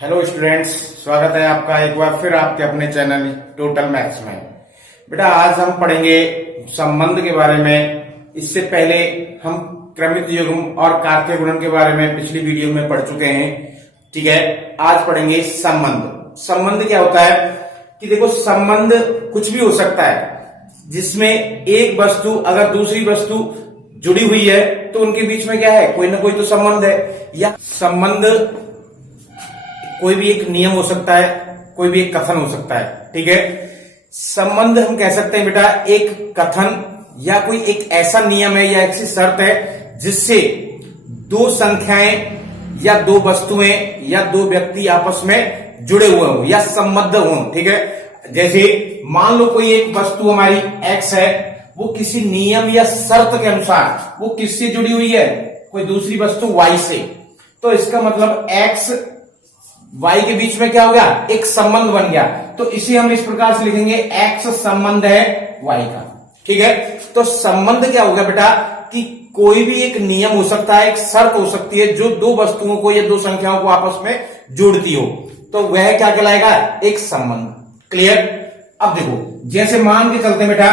Hello students, स्वागत है आपका एक बार फिर आपके अपने चैनल टोटल मैथ्स में। बेटा आज हम पढ़ेंगे संबंध के बारे में। इससे पहले हम क्रमिक युग्म और कार्तीय गुणन के बारे में पिछली वीडियो में पढ़ चुके हैं। ठीक है, आज पढ़ेंगे संबंध। संबंध क्या होता है कि देखो, संबंध कुछ भी हो सकता है जिसमें एक वस्तु अगर दूसरी वस्तु जुड़ी हुई है तो उनके बीच में क्या है, कोई ना कोई तो संबंध है। या संबंध कोई भी एक नियम हो सकता है, कोई भी एक कथन हो सकता है। ठीक है, संबंध हम कह सकते हैं बेटा एक कथन या कोई एक ऐसा नियम है या ऐसी शर्त है जिससे दो संख्याएं या दो वस्तुएं या दो व्यक्ति आपस में जुड़े हुए हों या संबद्ध हों। ठीक है, जैसे मान लो कोई एक वस्तु हमारी x है, वो किसी नियम या शर्त के अनुसार वो किससे जुड़ी हुई है, कोई दूसरी वस्तु y से। तो इसका मतलब x y के बीच में क्या हो गया, एक संबंध बन गया। तो इसे हम इस प्रकार से लिखेंगे x संबंध है y का। ठीक है, तो संबंध क्या हो गया बेटा कि कोई भी एक नियम हो सकता है, एक शर्त हो सकती है जो दो वस्तुओं को या दो संख्याओं को आपस में जोड़ती हो, तो वह क्या कहलाएगा, एक संबंध। क्लियर। अब देखो, जैसे मान के चलते बेटा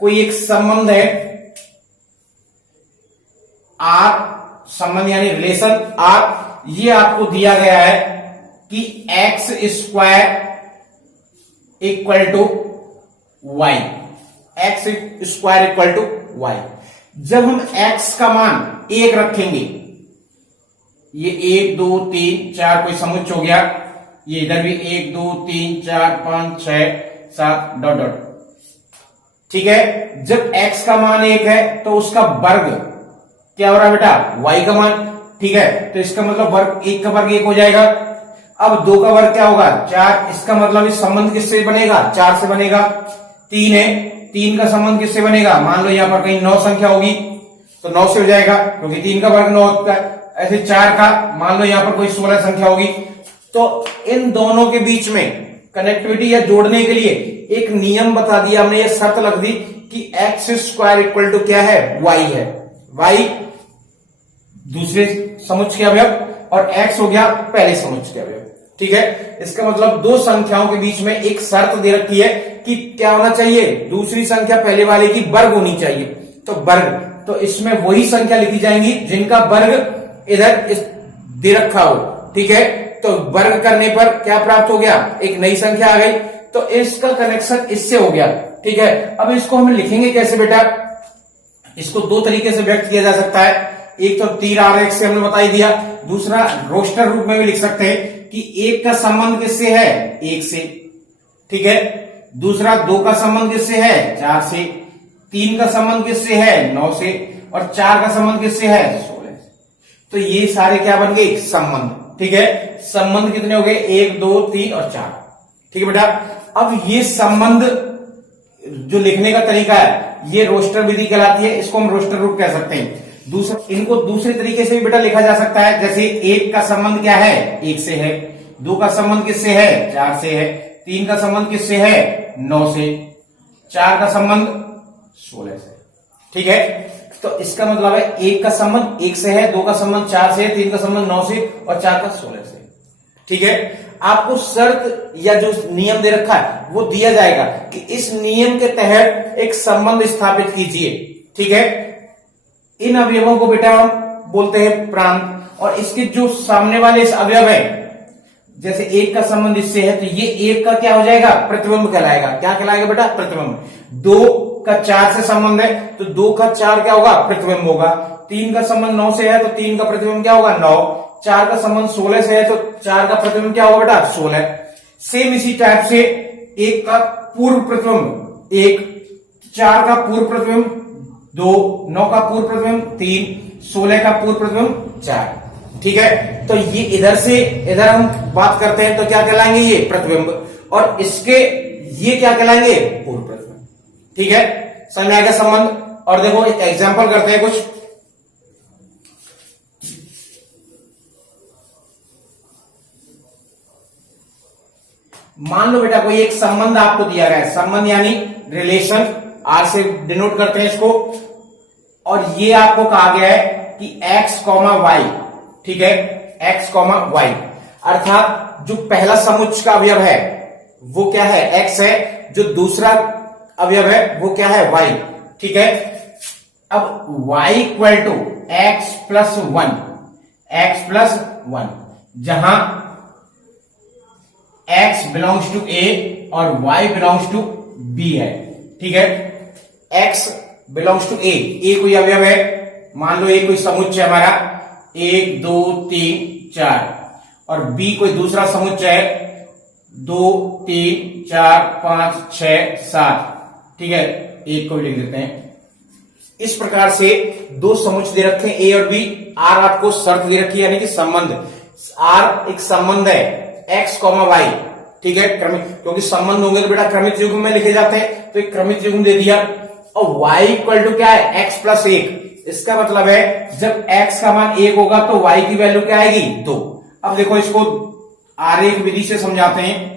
कोई एक संबंध है R, संबंध यानी रिलेशन R, ये आपको दिया गया है कि x square equal to y, x square equal to y। जब हम x का मान 1 रखेंगे, ये 1 2 3 4 कोई समुच्चय हो गया, ये इधर भी 1 2 3 4 5 6 7 डॉट डॉट। ठीक है, जब x का मान 1 है तो उसका वर्ग क्या हो रहा है बेटा, y का मान। ठीक है, तो इसका मतलब वर्ग 1 का वर्ग 1 हो जाएगा। अब 2 का वर्ग क्या होगा, 4। इसका मतलब इस संबंध किससे बनेगा, 4 से बनेगा। 3 है, 3 का संबंध किससे बनेगा, मान लो यहां पर कहीं 9 संख्या होगी तो 9 से हो जाएगा क्योंकि 3 का वर्ग 9 होता है। ऐसे 4 का मान लो यहां पर कोई 16 संख्या होगी। तो इन दोनों के बीच में कनेक्टिविटी या जोड़ने के लिए एक नियम बता दिया हमने, ये शर्त लग दी कि एक्स स्क्वायर इक्वल टू क्या है, वाई है। वाई दूसरे समुच्चय के अवयव और एक्स हो गया पहले समुच्चय के अवयव। ठीक है, इसका मतलब दो संख्याओं के बीच में एक शर्त दे रखी है कि क्या होना चाहिए, दूसरी संख्या पहले वाले की वर्ग होनी चाहिए। तो वर्ग, तो इसमें वही संख्या लिखी जाएंगी जिनका वर्ग इधर दे रखा हो। ठीक है, तो वर्ग करने पर क्या प्राप्त हो गया, एक नई संख्या आ गई। तो इसका कनेक्शन इससे हो गया। ठीक है, अब इसको हम लिखेंगे कैसे बेटा, इसको दो तरीके से व्यक्त किया जा सकता है। एक तो तीर आरेख से हमने बता ही दिया, दूसरा रोस्टर रूप में भी लिख सकते हैं कि 1 का संबंध किससे है, 1 से। ठीक है, दूसरा 2 का संबंध किससे है, 4 से। 3 का संबंध किससे है, 9 से। और 4 का संबंध किससे है, 16 से। तो ये सारे क्या बन गए, संबंध। ठीक है, संबंध कितने हो गए, 1 2 3 और 4। ठीक है बेटा, अब ये संबंध जो लिखने का तरीका है ये रोस्टर विधि कहलाती है, इसको हम रोस्टर रूप कह सकते हैं। दूसरा, इनको दूसरे तरीके से भी बेटा लिखा जा सकता है, जैसे 1 का संबंध क्या है, 1 से है। 2 का संबंध किससे है, 4 से है। 3 का संबंध किससे है, 9 से। 4 का संबंध 16 से। ठीक है, तो इसका मतलब है 1 का संबंध 1 से है, 2 का संबंध 4 से है, 3 का संबंध 9 से और 4 का 16 से। ठीक है, आपको शर्त या जो नियम दे रखा है वो दिया जाएगा कि इस नियम के तहत एक संबंध स्थापित कीजिए। ठीक है, इन अवयवों को बेटा हम बोलते हैं प्रांत, और इसके जो सामने वाले इस अवयव है, जैसे 1 का संबंध इससे है तो ये 1 का क्या हो जाएगा, प्रतिबिंब कहलाएगा। क्या कहलाएगा बेटा, प्रतिबिंब। 2 का 4 से संबंध है तो 2 का 4 क्या होगा, प्रतिबिंब होगा। 3 का संबंध 9 से है तो 3 का प्रतिबिंब क्या होगा, 9। 4 का संबंध 16 से है तो 4 का प्रतिबिंब क्या होगा बेटा, 16। सेम इसी टाइप से 1 का पूर्व प्रतिबिंब 1, 4 का पूर्व प्रतिबिंब 2, 9 का पूर्व प्रतिबिंब 3, 16 का पूर्व प्रतिबिंब 4। ठीक है, तो ये इधर से इधर हम बात करते हैं तो क्या कहलाएंगे, ये प्रतिबिंब, और इसके ये क्या कहलाएंगे, पूर्व प्रतिबिंब। ठीक है, समझ में आएगा संबंध। और देखो एक एग्जांपल करते हैं कुछ। मान लो बेटा कोई एक संबंध आपको दिया गया है, संबंध यानी रिलेशन, आर से डिनोट करते हैं इसको, और ये आपको कहा गया है कि x, y। ठीक है, x, y। अर्थात जो पहला समुच्चय का अवयव है वो क्या है, x है, जो दूसरा अवयव है वो क्या है, y। ठीक है, अब y equal to x plus one, जहां x बिलोंग्स टू a और y बिलोंग्स टू b है। ठीक है, x बिलोंग्स टू a कोई अवयव है, मान लो a कोई समुच्चय हमारा 1 2 3 4, और b कोई दूसरा समुच्चय है 2 3 4 5 6 7। ठीक है, एक को भी लिख देते हैं। इस प्रकार से दो समुच्चय दे रखे हैं a और b। r आपको शर्त दे रखी है, यानी कि संबंध। r एक संबंध है x, y। ठीक है, क्रमिक, क्योंकि संबंध होंगे तो बेटा क्रमित युग्म में लिखे जाते हैं, तो एक क्रमित युग्म दे दिया। और y इक्वल टू क्या है, x प्लस 1। इसका मतलब है जब x का मान 1 होगा तो y की वैल्यू क्या आएगी, 2। अब देखो इसको आरेख विधि से समझाते हैं।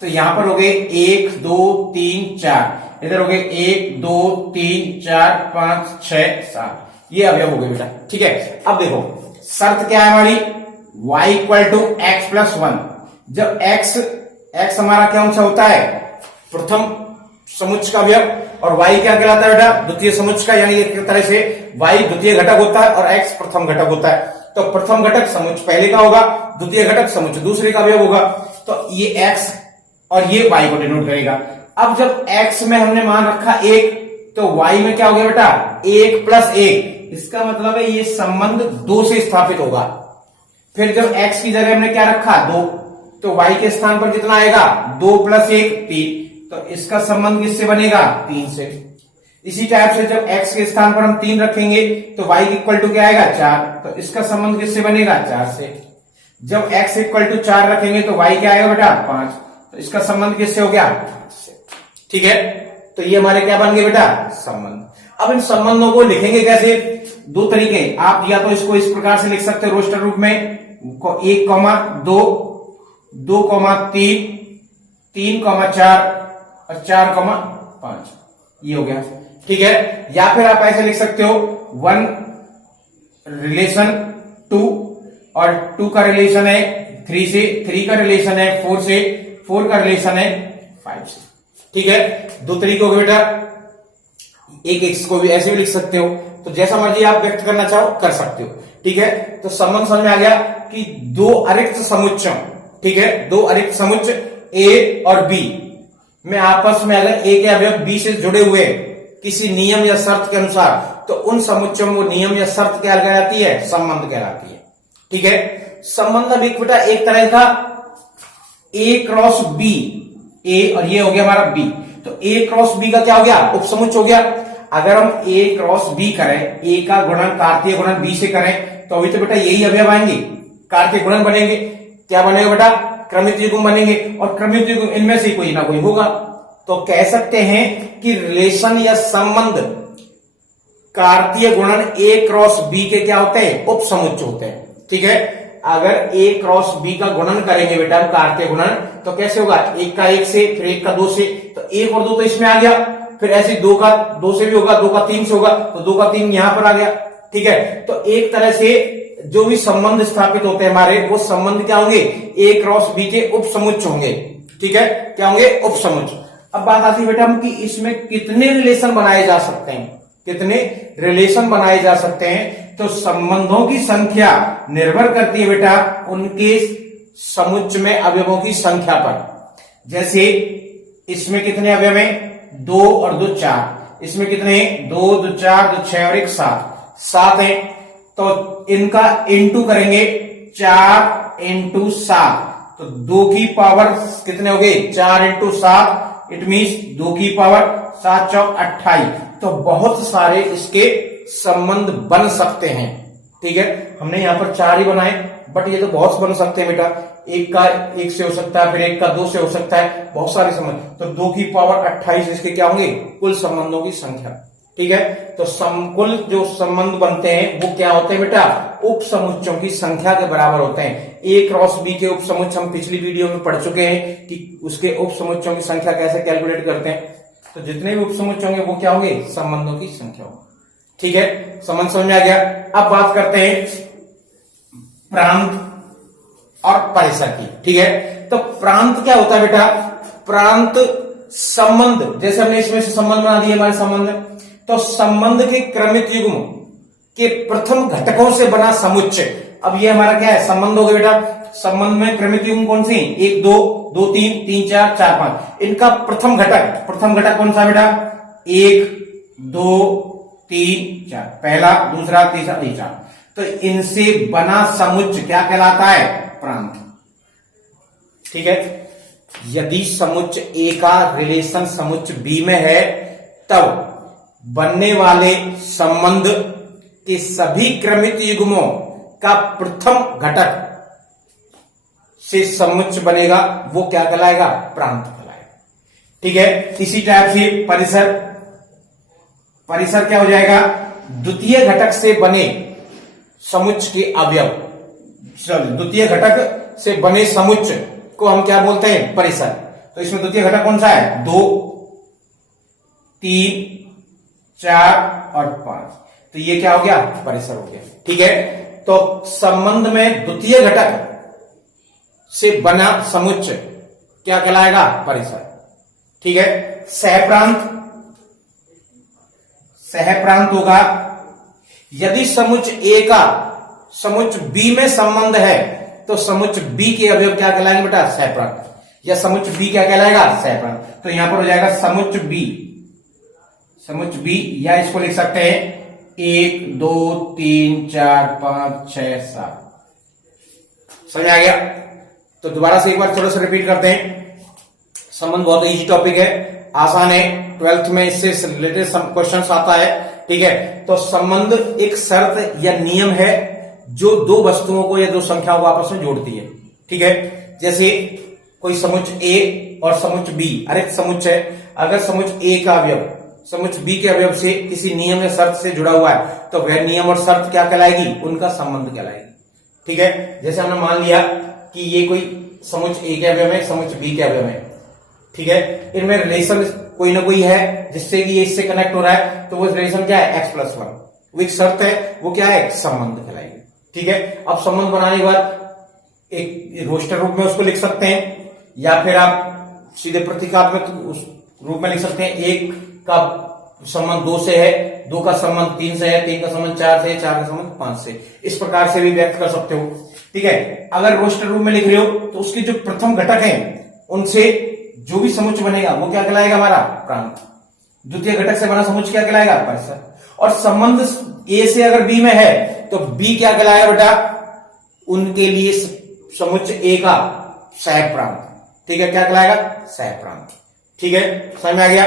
तो यहां पर हो गए 1 2 3 4, इधर हो गए 1 2 3 4 5 6 7, ये अवयव हो गए बेटा। ठीक है, अब देखो शर्त क्या है हमारी, y equal to x plus 1। जब x हमारा क्या सा होता है, प्रथम समुच्चय का अवयव, और y क्या कहलाता है बेटा, द्वितीय समुच्चय का, यानी एक तरह से y द्वितीय घटक होता है और x प्रथम घटक होता है। तो प्रथम घटक समुच्चय पहले का होगा, द्वितीय घटक समुच्चय दूसरे का अवयव होगा। तो ये x और ये y को डिनोट करेगा। अब जब x में हमने मान रखा 1, तो y में क्या हो गया बेटा, 1 प्लस 1। इसका मतलब है ये संबंध 2 से स्थापित होगा। फिर जब x की जगह हमने क्या रखा, 2, तो y के स्थान पर कितना आएगा, 2 प्लस 1 3। तो इसका संबंध किससे बनेगा, 3 से। इसी टाइप से जब x के स्थान पर हम 3 रखेंगे तो y इक्वल टू क्या आएगा, 4। तो इसका संबंध किससे बनेगा, 4 से। जब x इक्वल टू 4 रखेंगे तो y क्या आएगा बेटा, 5। तो इसका संबंध किससे हो गया, 5 से। ठीक है, तो ये हमारे क्या बन गए बेटा, संबंध। अब इन संबंधों को लिखेंगे कैसे, 2 तरीके। आप या तो इसको इस प्रकार से लिख सकते हो रोस्टर रूप में, 1 2 2 3 3 4 और 4 5, ये हो गया। ठीक है, या फिर आप ऐसे लिख सकते हो 1 रिलेशन 2, और 2 का रिलेशन है 3 से, 3 का रिलेशन है 4 से, 4 का रिलेशन है 5 से। ठीक है, 2 तरीके हो गए बेटा। एक इसको भी ऐसे भी लिख सकते हो, तो जैसा मर्जी आप व्यक्त करना चाहो कर सकते हो। ठीक है, तो संबंध समझ में आ गया कि 2 अरिक्त समुच्चय, ठीक है, 2 अरिक्त समुच्चय a और b में आपस में अगर a के अवयव b से जुड़े हुए किसी नियम या शर्त के अनुसार, तो उन समुच्चयों में नियम या शर्त क्या कहलाती है, संबंध कहलाती है। ठीक है, संबंध अब एक बेटा एक तरह का a क्रॉस b, a और ये हो गया हमारा b, तो a क्रॉस b का क्या हो गया, उपसमुच्चय हो गया। अगर हम a क्रॉस b करें, a का गुणन कार्तीय गुणन b से करें, तो अभी तो बेटा यही अवयव आएंगे, कार्तीय गुणन बनेंगे। क्या बनेगा बेटा, क्रमित युग्म बनेंगे, और क्रमित युग्म इनमें से कोई ना कोई होगा। तो कह सकते हैं कि रिलेशन या संबंध कार्तीय गुणन a क्रॉस b के क्या होते हैं, उपसमुच्चय होते हैं। ठीक है, अगर a क्रॉस b का गुणन करेंगे बेटा हम कार्तीय गुणन, तो कैसे होगा, 1 का 1 से, फिर 1 का 2 से, तो 1 और 2 तो इसमें आ गया, फिर ऐसे 2 का 2 से भी होगा, 2 का 3 से होगा, तो 2 का 3 यहां पर आ गया। ठीक है, तो एक तरह से जो भी संबंध स्थापित होते हैं हमारे, वो संबंध क्या होंगे, a क्रॉस b के उपसमुच्चय होंगे। ठीक है, क्या होंगे, उपसमुच्चय। अब बात आती है बेटा हम कि इसमें कितने रिलेशन बनाए जा सकते हैं, कितने रिलेशन बनाए जा सकते हैं। तो संबंधों की संख्या निर्भर करती है बेटा उनके समुच्चय में अवयवों की संख्या पर। जैसे इसमें कितने अवयव हैं, 2 और 2 4, इसमें कितने हैं, 2 2 4 2 6 और 1 7 है। तो इनका इंटू करेंगे, 4 इंटू 7, तो 2 की पावर कितने हो गए, 4 इंटू 7, इट मीन्स 2 की पावर 7 चौक 28। तो बहुत सारे इसके संबंध बन सकते हैं। ठीक है, हमने यहां पर 4 ही बनाए, बट ये तो बहुत बन सकते हैं बेटा, 1 का 1 से हो सकता है, फिर 1 का 2 से हो सकता है, बहुत सारे संबंध। तो 2 की पावर 28 इसके क्या होंगे, कुल संबंधों की संख्या। ठीक है, तो कुल जो संबंध बनते हैं वो क्या होते हैं बेटा, उप समुच्चयों की संख्या के बराबर होते हैं। a क्रॉस b के उप समुच्चय हम पिछली वीडियो में पढ़ चुके हैं कि उसके उप समुच्चयों की संख्या कैसे कैलकुलेट करते हैं। तो जितने भी उप समुच्चय होंगे वो क्या होंगे, संबंधों की संख्या होगी। ठीक है, संबंध समझ में आ गया। अब बात करते हैं प्रांत और परिसर की। ठीक है, तो प्रांत क्या होता है बेटा? प्रांत संबंध, जैसे हमने इसमें से संबंध बना दिए हमारे संबंध, तो संबंध के क्रमिक युग्म के प्रथम घटकों से बना समुच्चय। अब ये हमारा क्या है? संबंध हो गया बेटा। संबंध में क्रमिक युग्म कौन सी? 1 2 2 3 3 4 4 5। इनका प्रथम घटक कौन सा बेटा? 1 2 3 4, पहला, दूसरा, तीसरा, तीसरा। तो इनसे बना समुच्चय क्या कहलाता है? प्रांत। ठीक है, यदि समुच्चय ए का रिलेशन समुच्चय बी में है, तब बनने वाले संबंध के सभी क्रमिक युग्मों का प्रथम घटक से समुच्चय बनेगा, वो क्या कहलाएगा? प्रांत कहलाएगा। ठीक है, इसी टाइप से परिसर क्या हो जाएगा? द्वितीय घटक से बने समुच्चय के अवयव, द्वितीय घटक से बने समुच्चय को हम क्या बोलते हैं? परिसर। तो इसमें द्वितीय घटक कौन सा है? 2 3 4 और 5। तो ये क्या हो गया? परिसर हो गया। ठीक है, तो संबंध में द्वितीय घटक से बना समुच्चय क्या कहलाएगा? परिसर। ठीक है, सहप्रांत होगा यदि समुच्चय ए का समुच्चय बी में संबंध है, तो समुच्चय बी के अवयव क्या कहलाएंगे बेटा? सहप्रांत। या समुच्चय बी क्या कहलाएगा? सहप्रांत। तो यहां पर हो जाएगा समुच्चय बी, या इसको लिख सकते हैं 1 2 3 4 5 6 7। समझ आ गया? तो दोबारा से एक बार थोड़ा सा रिपीट करते हैं। संबंध बहुत इजी टॉपिक है, आसान है, 12th में इससे रिलेटेड क्वेश्चन आता है। ठीक है, तो संबंध एक शर्त या नियम है जो दो वस्तुओं को या दो संख्याओं को आपस में जोड़ती है। ठीक है, जैसे कोई समुच्चय ए और समुच्चय बी, अरे समुच्चय, अगर समुच्चय ए का अवयव समुच्चय बी के अवयव से किसी नियम या शर्त से जुड़ा हुआ है, तो वह नियम और शर्त क्या कहलाएगी? उनका संबंध कहलाएगी। ठीक है, जैसे हमने मान लिया कि ये कोई समुच्चय ए के अवयव है, समुच्चय बी के अवयव है। ठीक है, इनमें रिलेशन कोई ना कोई है जिससे कि ये इससे कनेक्ट हो रहा है, तो वो रिलेशन क्या है? x+1। वो एक शर्त है, वो क्या है? संबंध कहलाएगी। ठीक है, अब संबंध बनाने के बाद एक रोस्टर रूप में उसको लिख सकते हैं, या फिर आप सीधे प्रतीकात्मक उस रूप में लिख सकते हैं। 1 का संबंध 2 से है, 2 का संबंध 3 से है, 3 का संबंध 4 से है, 4 का संबंध 5 से। इस प्रकार से भी व्यक्त कर सकते हो। ठीक है, अगर रोस्टर रूप में लिख रहे हो तो उसके जो प्रथम घटक हैं उनसे जो भी समुच्चय बनेगा वो क्या कहलाएगा? हमारा प्रांत। द्वितीय घटक से बना समुच्चय क्या कहलाएगा? परिसर। और संबंध ए से अगर बी में है तो बी क्या कहलाएगा बेटा? उनके लिए समुच्चय ए का सहप्रांत। ठीक है, क्या कहलाएगा? सहप्रांत। ठीक है, समझ में आ गया?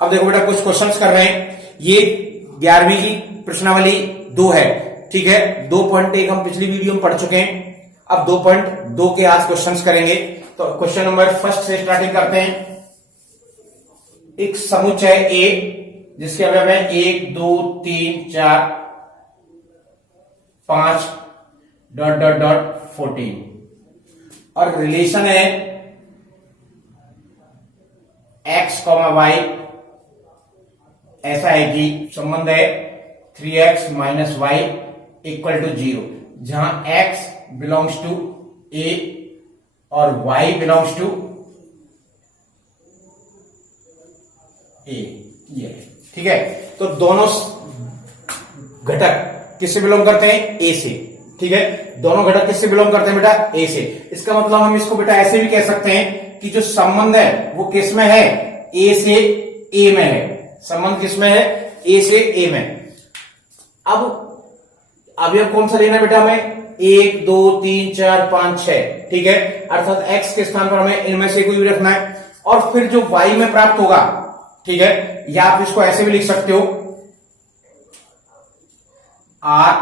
अब देखो बेटा, कुछ क्वेश्चंस कर रहे हैं। ये 11वीं की प्रश्नावली 2 है। ठीक है, 2.1 हम पिछली वीडियो में पढ़ चुके हैं। अब 2.2 के आज क्वेश्चंस करेंगे। तो क्वेश्चन नंबर फर्स्ट से स्टार्टिंग करते हैं। एक समुच्चय ए जिसके अवयव है 1 2 3 4 5 ... 14 और रिलेशन है x, y। ऐसा है कि संबंध है 3x - y = 0, जहां x बिलोंग्स टू a और y बिलोंग्स टू a। ये ठीक है, तो दोनों घटक किससे बिलोंग करते हैं? a से। ठीक है, दोनों घटक किससे बिलोंग करते हैं बेटा? a से। इसका मतलब हम इसको बेटा ऐसे भी कह सकते हैं कि जो संबंध है वो किस में है? a से a में है। संबंध किसमें है? a से a में। अब अवयव कौन सा लेना बेटा हमें? 1 2 3 4 5 6। ठीक है, अर्थात x के स्थान पर हमें इनमें से कोई भी रखना है। और फिर जो y में प्राप्त होगा, ठीक है, या आप इसको ऐसे भी लिख सकते हो r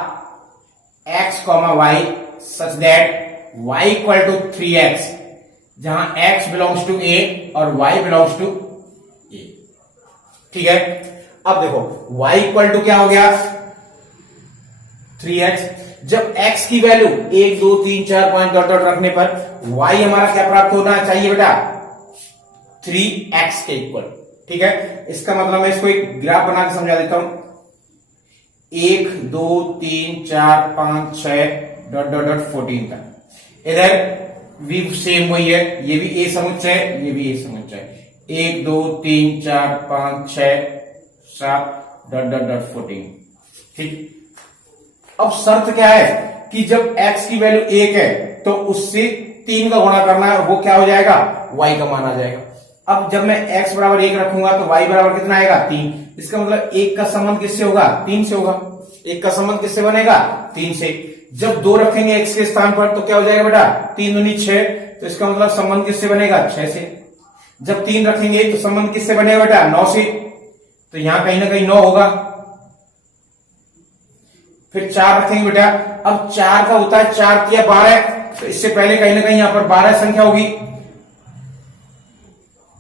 x, y such that y = 3x, जहां x बिलोंग्स टू a और y बिलोंग्स टू a। ठीक है, अब देखो y = क्या हो गया? 3x। जब x की वैल्यू 1 2 3 4 5 ... रखने पर y हमारा क्या प्राप्त होना चाहिए बेटा? 3x के इक्वल। ठीक है, इसका मतलब मैं इसको एक ग्राफ बना के समझा देता हूं। 1 2 3 4 5 6 ... 14 तक इधर भी सेम वही है, ये भी ए समुच्चय है, ये भी ए समुच्चय है। 1 2 3 4 5 6 7 डॉट डॉट डॉट 14। ठीक, अब शर्त क्या है कि जब x की वैल्यू 1 है तो उससे 3 का गुणा करना है, वो क्या हो जाएगा, y का मान आ जाएगा। अब जब मैं x बराबर 1 रखूंगा तो y बराबर कितना आएगा, 3। इसका मतलब 1 का संबंध किससे होगा, 3 से होगा। 1 का संबंध किससे बनेगा, 3 से। जब 2 रखेंगे x के स्थान पर तो क्या हो जाएगा बेटा, 3 दूनी 6, तो इसका मतलब संबंध किससे बनेगा, 6 से। जब 3 रखेंगे तो संबंध किससे बनेगा बेटा, 9 से, तो यहां कहीं ना कहीं 9 होगा। फिर 4 रखेंगे बेटा, अब 4 का होता है 4 तिया 12, तो इससे पहले कहीं ना कहीं यहां पर 12 संख्या होगी।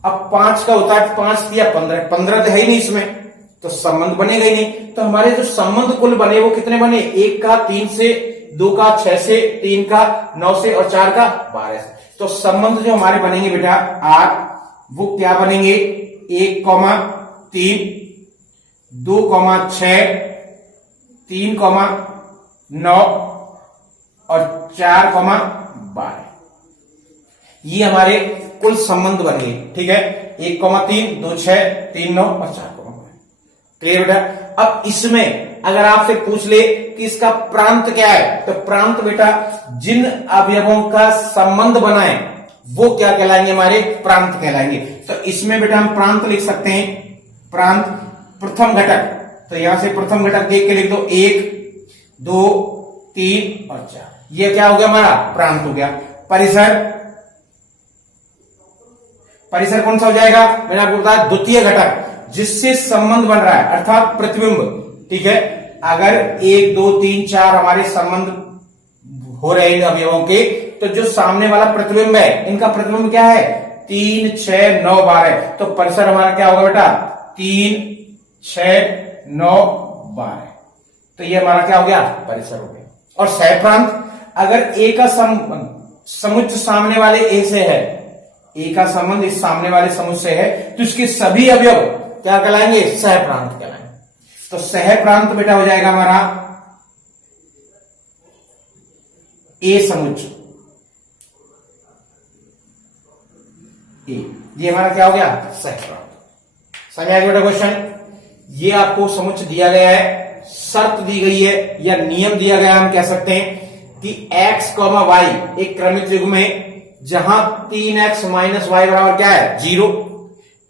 अब 5 का होता है 5 तिया 15, 15 तो है ही नहीं इसमें, तो संबंध बनेगा ही नहीं। तो हमारे जो संबंध कुल बने वो कितने बने, 1 का 3 से, 2 का 6 से, 3 का 9 से और 4 का 12 से। तो संबंध जो हमारे बनेंगे बेटा आर, वो क्या बनेंगे, 1,3, 2,6, 3,9 और 4,12। ये हमारे कुल संबंध बन गए। ठीक है, 1,3, 2, 6, 3, 9 और 4,12। क्लियर बेटा। अब इसमें अगर आपसे पूछ ले कि इसका प्रांत क्या है, तो प्रांत बेटा जिन अवयवों का संबंध बना है वो क्या कहलाएंगे, हमारे प्रांत कहलाएंगे। तो इसमें बेटा हम प्रांत लिख सकते हैं, प्रांत प्रथम घटक, तो यहां से प्रथम घटक देख के लिख दो, 1, 2, 3 और 4। ये क्या हो गया, हमारा प्रांत हो गया। परिसर, परिसर कौन सा हो जाएगा, मैंने आपको बताया द्वितीय घटक जिससे संबंध बन रहा है, अर्थात प्रतिबिंब। ठीक है, अगर 1, 2, 3, 4 हमारे संबंध हो रहे हैं अवयवों के, तो जो सामने वाला प्रतिबिंब है, इनका प्रतिबिंब क्या है, 3, 6, 9, 12। तो परिसर हमारा क्या होगा बेटा, 3, 6, 9, 12। तो ये हमारा क्या हो गया, परिसर हो गया। और सहप्रांत, अगर ए का समुच्चय सामने वाले ए से है, ए का संबंध इस सामने वाले समुच्चय से है, तो इसके सभी अवयव क्या कहलाएंगे, सहप्रांत कहलाएंगे। तो सहप्रांत बेटा हो जाएगा हमारा ए समुच्चय, ये हमारा क्या हो गया, सहप्रांत। समझ आ गया बेटा क्वेश्चन। ये आपको समुच्चय दिया गया है, शर्त दी गई है या नियम दिया गया है, हम कह सकते हैं कि x, y एक क्रमित युग्म में जहां 3x माइनस वाई बराबर क्या है, 0।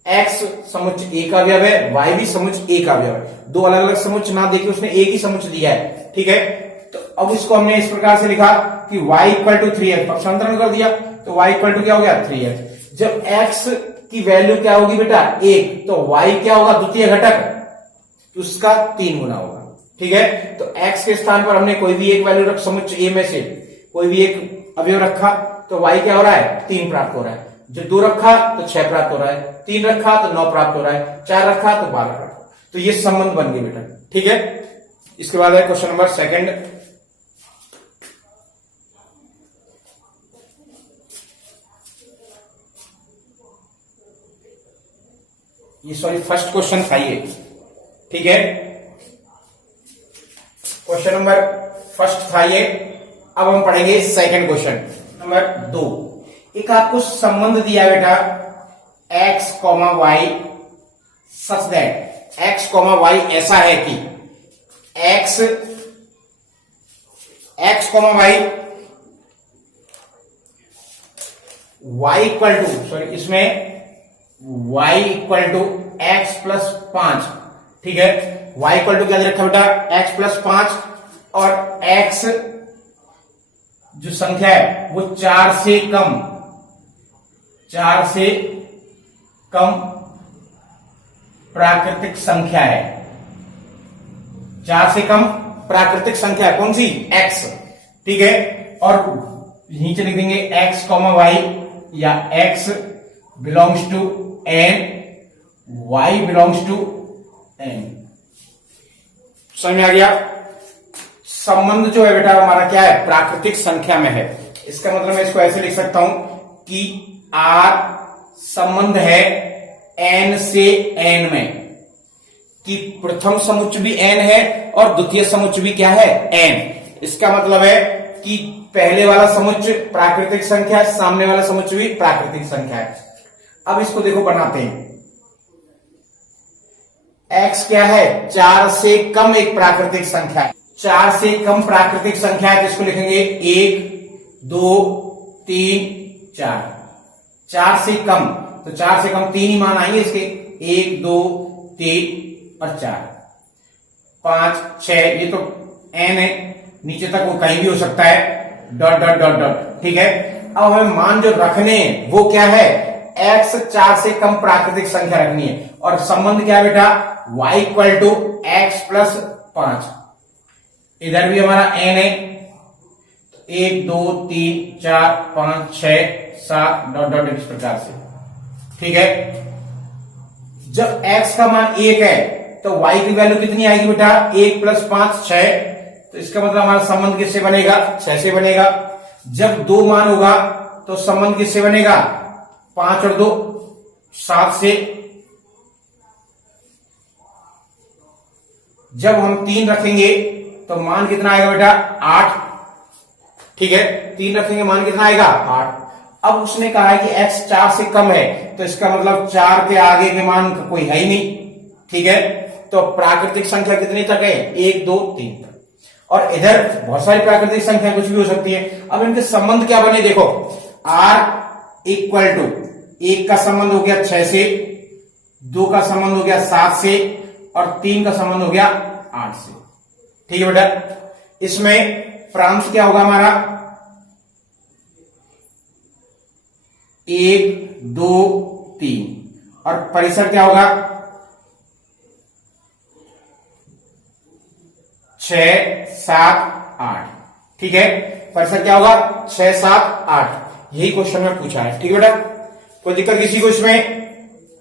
x समुच्चय ए का अवयव है, y भी समुच्चय ए का अवयव है। दो अलग अलग समुच्चय ना देके उसने एक ही समुच्चय दिया है। ठीक है, तो अब इसको हमने इस प्रकार से लिखा कि y इक्वल टू 3x, पक्षांतरण कर दिया तो y इक्वल टू क्या हो गया, 3x। जब x की वैल्यू क्या होगी बेटा, 1, तो y क्या होगा, द्वितीय घटक, उसका 3 गुना होगा। ठीक है, तो x के स्थान पर हमने कोई भी एक वैल्यू रख, समुच्चय ए में से कोई भी एक अवयव रखा, तो y क्या हो रहा है, 3 प्राप्त हो रहा है। जो 2 रखा तो 6 प्राप्त हो रहा है, 3 रखा तो 9 प्राप्त हो रहा है, 4 रखा तो 12 प्राप्त। तो ये संबंध बन गए बेटा। ठीक है, इसके बाद है क्वेश्चन नंबर 2। ये सॉरी फर्स्ट क्वेश्चन था ये। ठीक है, क्वेश्चन नंबर फर्स्ट था ये। अब हम पढ़ेंगे सेकंड क्वेश्चन नंबर 2। एक आपको संबंध दिया बेटा x, y such that x, y ऐसा है कि x, y equal to, sorry इसमें y equal to x plus 5। ठीक है, y इक्वल टू क्या दे रखा बेटा, x प्लस 5, और x जो संख्या है वो 4 से कम प्राकृतिक संख्या है। 4 से कम प्राकृतिक संख्या कौन सी, x। ठीक है, और नीचे लिख देंगे x, y या x belongs to n, y belongs to n। समझ में आ गया। संबंध जो है बेटा हमारा क्या है, प्राकृतिक संख्या में है। इसका मतलब मैं इसको ऐसे लिख सकता हूं कि r संबंध है n से n में, कि प्रथम समुच्चय भी n है और द्वितीय समुच्चय भी क्या है, n। इसका मतलब है कि पहले वाला समुच्चय प्राकृतिक संख्या है, सामने वाला समुच्चय भी प्राकृतिक संख्या है। अब इसको देखो बनाते हैं। x क्या है? 4 से कम एक प्राकृतिक संख्या है। 4 से कम प्राकृतिक संख्या है तो इसको लिखेंगे 1 2 3 4। 4 से कम, तो 4 से कम 3 ही मान आएंगे इसके, 1 2 3 और 4 5 6। ये तो n है, नीचे तक वो कहीं भी हो सकता है, डॉट डॉट डॉट डॉट। ठीक है, अब हमें मान जो रखने हैं वो क्या है? x 4 से कम प्राकृतिक संख्या रखनी है। और संबंध क्या है बेटा? y equal to x plus 5। इधर भी हमारा n है, 1 2 3 4 5 6 7 डॉट डॉट इस प्रकार से। ठीक है, जब x का मान 1 है तो y की वैल्यू कितनी आएगी बेटा? 1 प्लस 5 6। तो इसका मतलब हमारा संबंध किससे बनेगा? 6 से बनेगा। जब 2 मान होगा तो संबंध किससे बनेगा? 5 और 2 7 से। जब हम 3 रखेंगे तो मान कितना आएगा बेटा? 8। ठीक है, 3 रखेंगे मान कितना आएगा? 8। अब उसने कहा है कि x 4 से कम है, तो इसका मतलब 4 के आगे के मान कोई है ही नहीं। ठीक है, तो प्राकृतिक संख्या कितनी तक है? 1 2 3 तक। और इधर बहुत सारी प्राकृतिक संख्या कुछ भी हो सकती है। अब इनके संबंध क्या बने देखो, r इक्वल टू 1 का संबंध हो गया 6 से, 2 का संबंध हो गया 7 से और 3 का संबंध हो गया 8 से। ठीक है बेटा, इसमें प्रांश क्या होगा हमारा? 1 2 3 और परिसर क्या होगा? 6 7 8। ठीक है, परिसर क्या होगा? 6 7 8। यही क्वेश्चन में पूछा है। ठीक है बेटा, कोई दिक्कत किसी को इसमें?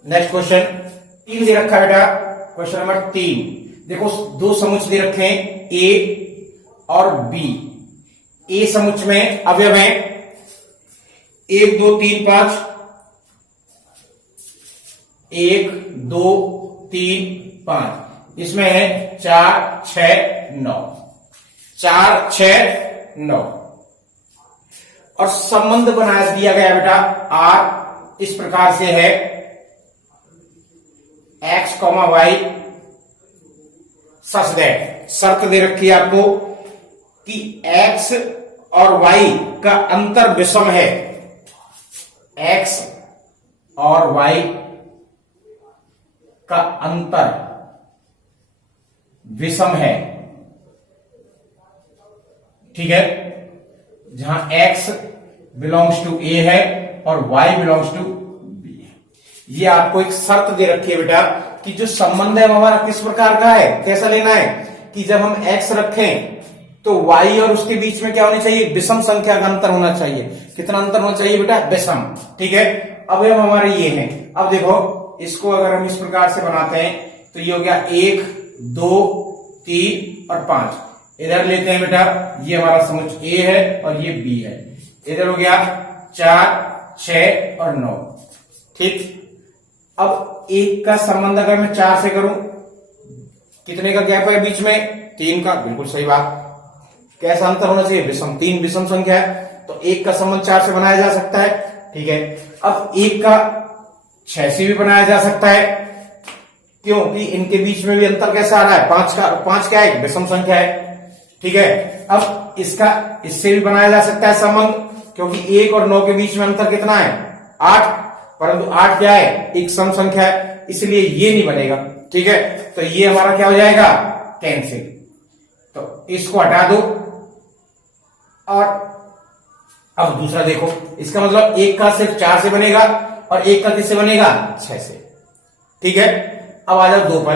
नेक्स्ट क्वेश्चन 3 दे रखा है बेटा, क्वेश्चन नंबर 3। देखो, 2 समुच्चय दे रखे हैं A और B। A समुच्चय में अवयव है 1 2 3 5, 1 2 3 5। इसमें है 4 6 9, 4 6 9। और संबंध बना दिया गया बेटा R इस प्रकार से है, x, y सच दैट, शर्त दे रखी है आपको कि x और y का अंतर विषम है। x और y का अंतर विषम है। ठीक है, जहां x बिलोंग्स टू A है और y बिलोंग्स टू B है। ये आपको एक शर्त दे रखी है बेटा कि जो संबंध है वो हमारा किस प्रकार का है, कैसा लेना है कि जब हम x रखें तो y और उसके बीच में क्या होनी चाहिए? विषम संख्या का अंतर होना चाहिए। कितना अंतर होना चाहिए बेटा? विषम। ठीक है, अब हमारे ये हैं। अब देखो, इसको अगर हम इस प्रकार से बनाते हैं तो ये हो गया 1 2 3 और 5। इधर लेते हैं बेटा, ये हमारा समुच्चय A है और ये B है। इधर हो गया 4 6 और 9। ठीक, अब 1 का संबंध अगर मैं 4 से करूं, कितने का गैप है बीच में? 3 का। बिल्कुल सही बात। कैसा अंतर होना चाहिए? विषम। 3 विषम संख्या है तो 1 का संबंध 4 से बनाया जा सकता है। ठीक है, अब 1 का 6 से भी बनाया जा सकता है, क्योंकि इनके बीच में भी अंतर कैसा आ रहा है? 5 क्या है? विषम संख्या है। ठीक है, अब इसका इससे भी बनाया जा सकता है संबंध, क्योंकि 1 और 9 के बीच में अंतर कितना है? 8। परंतु 8 क्या है? एक सम संख्या है, इसलिए ये नहीं बनेगा। ठीक है, तो ये हमारा क्या हो जाएगा? कैंसिल। तो इसको हटा दो। और अब दूसरा देखो, इसका मतलब 1 का सिर्फ 4 से बनेगा और 1 का किससे बनेगा? 6 से। ठीक है, अब आ जाओ 2 पर।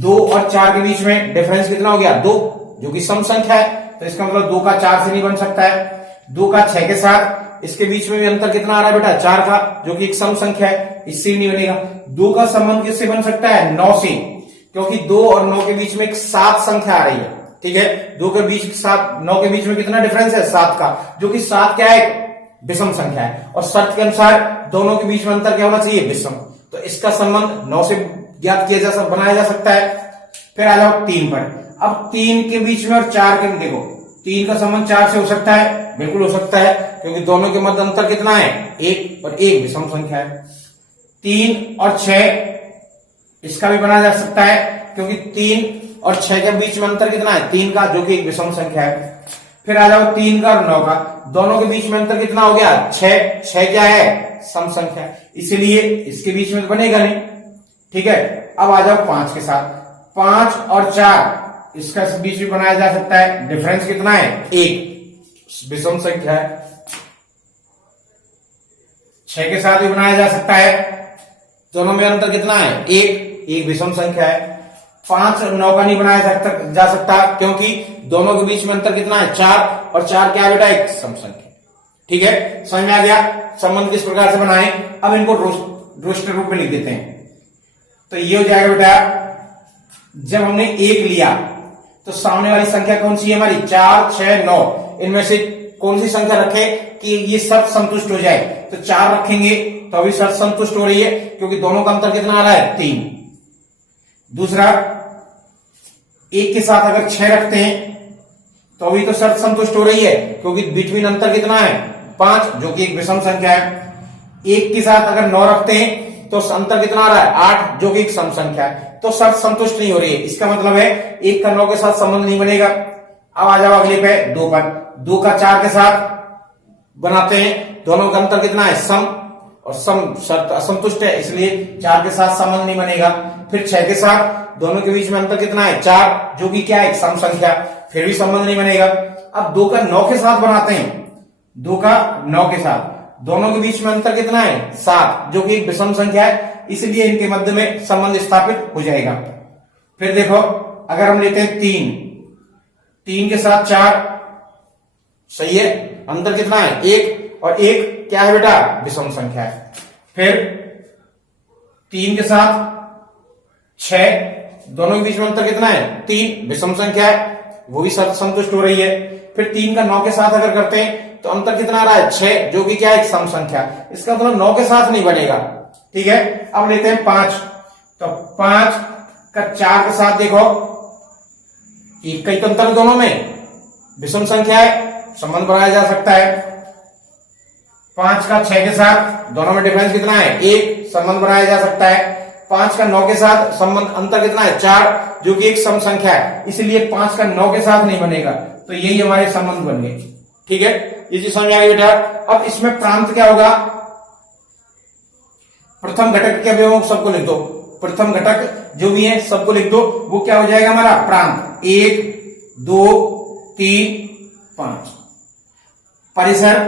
2 और 4 के बीच में डिफरेंस कितना हो गया? 2, जो कि सम संख्या है, तो इसका मतलब 2 का 4 से नहीं बन सकता है। 2 का 6 के साथ इसके बीच में भी अंतर कितना आ रहा है बेटा? 4 का, जो कि एक सम संख्या है, इससे भी नहीं बनेगा। 2 का संबंध किससे बन सकता है? 9 से, क्योंकि 2 और 9 के बीच में एक 7 संख्या आ रही है। ठीक है, 2 के बीच 7 9 के बीच में कितना डिफरेंस है? 7 का, जो कि 7 क्या है? विषम संख्या है। और शर्त के अनुसार दोनों के बीच में अंतर क्या होना चाहिए? विषम। तो इसका संबंध 9 से ज्ञात किया जा बनाया जा सकता है। फिर आ जाओ 3 पर। अब 3 के बीच में और 4 के, देखो 3 का संबंध 4 से हो सकता है, बिल्कुल हो सकता है, क्योंकि दोनों के मध्य अंतर कितना है, 1, और 1 विषम संख्या है। 3 और 6 इसका भी बनाया जा सकता है, क्योंकि 3 और 6 के बीच में अंतर कितना है, 3 का, जो कि एक विषम संख्या है। फिर आ जाओ 3 का और 9 का, दोनों के बीच में अंतर कितना हो गया, 6। 6 क्या है, सम संख्या, इसीलिए इसके बीच में तो बनेगा नहीं। ठीक है, अब आ जाओ 5 के साथ। 5 और 4 इसका बीच में बनाया जा सकता है, डिफरेंस कितना है, 1, विषम संख्या है। 6 के साथ भी बनाया जा सकता है, दोनों में अंतर कितना है, 1 विषम संख्या है। 5 और 9 का नहीं बनाया जा सकता, क्योंकि दोनों के बीच में अंतर कितना है, 4, और 4 क्या बेटा, एक सम संख्या। ठीक है, समझ में आ गया संबंध किस प्रकार से बनाए। अब इनको रोस्टर रूप में लिख देते हैं। तो ये हो जाएगा बेटा, जब हमने 1 लिया तो सामने वाली संख्या कौन सी है हमारी, 4, 6, 9, इनमें से कौन सी संख्या रखे कि ये शर्त संतुष्ट हो जाए, तो 4 रखेंगे तो अभी शर्त संतुष्ट हो रही है, क्योंकि दोनों का अंतर कितना आ रहा है, 3। दूसरा, 1 के साथ अगर 6 रखते हैं तो अभी तो शर्त संतुष्ट हो रही है, क्योंकि बिटवीन अंतर कितना है, 5, जो कि एक विषम संख्या है। 1 के साथ अगर 9 रखते हैं तो अंतर कितना आ रहा है, 8, जो कि एक सम संख्या है। तो शर्त संतुष्ट नहीं हो रही है, इसका मतलब है 1 का 9 के साथ संबंध नहीं बनेगा। अब आ जाओ अगले पे, 2 पर। 2 का 4 के साथ बनाते हैं, दोनों का अंतर कितना है, सम, और सम शर्त असंतुष्ट है, इसलिए 4 के साथ संबंध नहीं बनेगा। फिर 6 के साथ, दोनों के बीच में अंतर कितना है, 4, जो कि क्या है, एक सम संख्या, फिर भी संबंध नहीं बनेगा। अब 2 का 9 के साथ बनाते हैं, 2 का 9 के साथ, दोनों के बीच में अंतर कितना है, 7, जो कि एक विषम संख्या है, इसलिए इनके मध्य में संबंध स्थापित हो जाएगा। फिर देखो, अगर हम लेते हैं 3 के साथ 4, सही है, अंतर कितना है, 1, और 1 क्या है बेटा, विषम संख्या है। फिर 3 के साथ 6, दोनों के बीच में अंतर कितना है, 3, विषम संख्या है, वो भी शर्त संतुष्ट हो रही है। फिर 3 का 9 के साथ अगर करते हैं तो अंतर कितना आ रहा है, 6, जो कि क्या है, एक सम संख्या, इसका मतलब 9 के साथ नहीं बनेगा। ठीक है, अब लेते हैं 5, तो 5 का 4 के साथ देखो, एक का अंतर दोनों में, विषम संख्या है, संबंध बनाया जा सकता है। 5 का 6 के साथ, दोनों में डिफरेंस कितना है, 1, संबंध बनाया जा सकता है। 5 का 9 के साथ संबंध, अंतर कितना है, 4, जो कि एक सम संख्या है, इसलिए 5 का 9 के साथ नहीं बनेगा। तो यही हमारे संबंध बन गए। ठीक है, ये चीज समझ आ गई बेटा। अब इसमें प्रांत क्या होगा, प्रथम घटक के अवयवों सबको लिख दो, प्रथम घटक जो भी है सबको लिख दो, वो क्या हो जाएगा हमारा, प्रांत। 1, 2, 3, 5। परिसर,